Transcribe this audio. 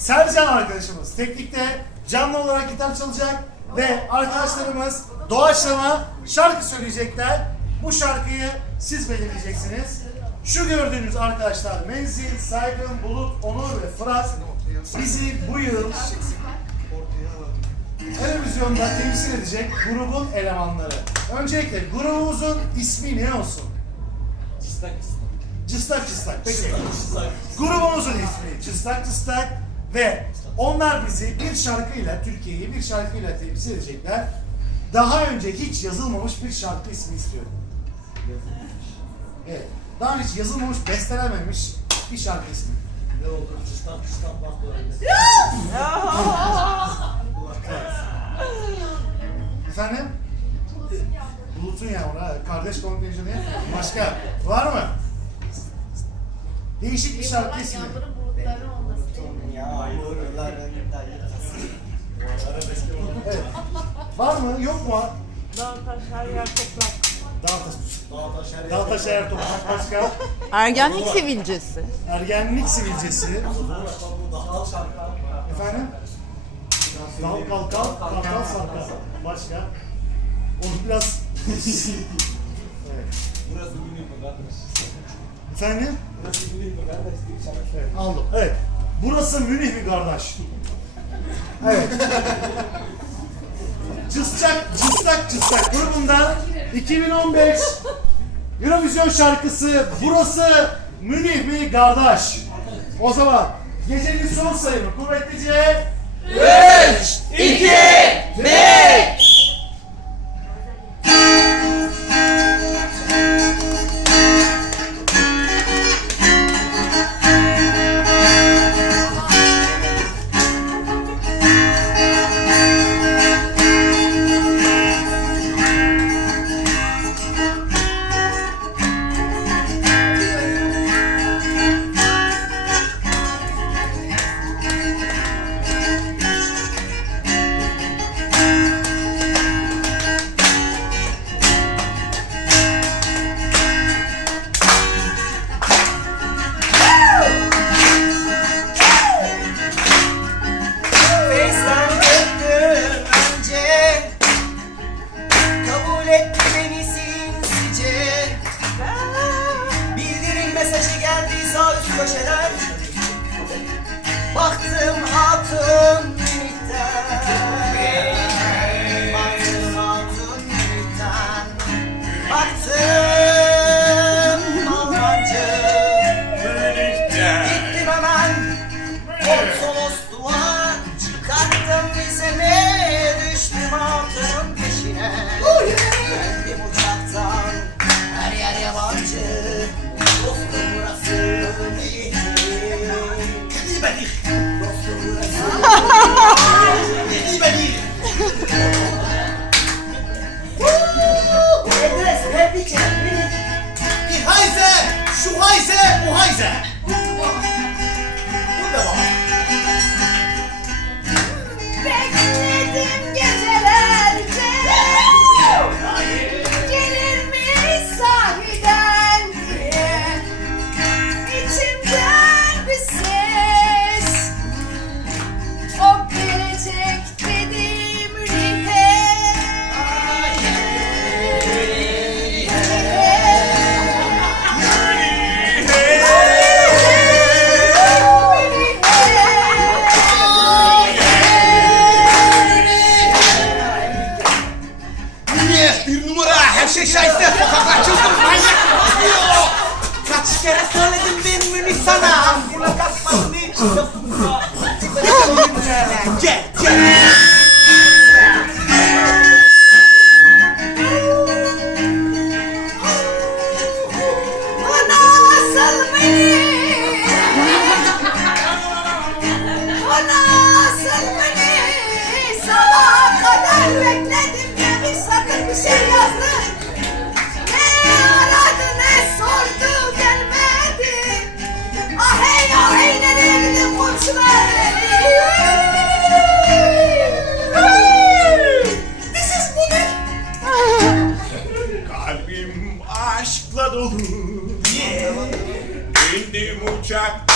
Sercan arkadaşımız teknikte canlı olarak gitar çalacak ve arkadaşlarımız doğaçlama şarkı söyleyecekler. Bu şarkıyı siz belirleyeceksiniz. Şu gördüğünüz arkadaşlar Menzil, Saygın, Bulut, Onur ve Fırat bizi bu yıl Eurovizyon'da temsil edecek grubun elemanları. Öncelikle grubumuzun ismi ne olsun? Cıstak Cıstak. Peki. Grubumuzun ismi Cıstak Cıstak ve onlar bizi bir şarkıyla, Türkiye'yi bir şarkıyla temsil edecekler. Daha önce hiç yazılmamış bir şarkı ismi istiyorum. Evet. Daha önce hiç yazılmamış, bestelenmemiş bir şarkı ismi. Ne oldu? Cıstan cıstan bak böyle. Efendim? Bulutun yağmuru. Kardeş kontenjanı. Başka? Var mı? Değişik bir şarkı ismi. Evet. Var mı? Yok mu? Dağ taş her yer toprak. Dağtaş. Dağ taş her yer. Dağtaş eğer toprak başka. Ergenlik sivilcesi. Ergenlik sivilcesi. Dağ. Efendim? Dal kalkal, kalkal sarkal. Başka? Onu biraz... evet. Burası Münih mi kardeş? Efendim? Burası Münih mi kardeş? Evet, aldım. Evet. Burası Münih mi kardeş? Evet. Cıstak, Cıstak, Cıstak grubunda 2015 Eurovision şarkısı Burası Münih mi kardeş? O zaman gecenin son sayımı kuvvetlice 3, sağ üst köşeden Baktım hatun minikten Dostum burası İyi beni Edres tebrik ederim Ich heiße, şu heiße, numara. Her şey şahiste. Sokaklar çılgın manyak. Diyor. Kaç kere söyledim ben Münih sana. Ambula kasmanın hiç dokunma. Gel gel. dolu. Yeah. Bindim uçak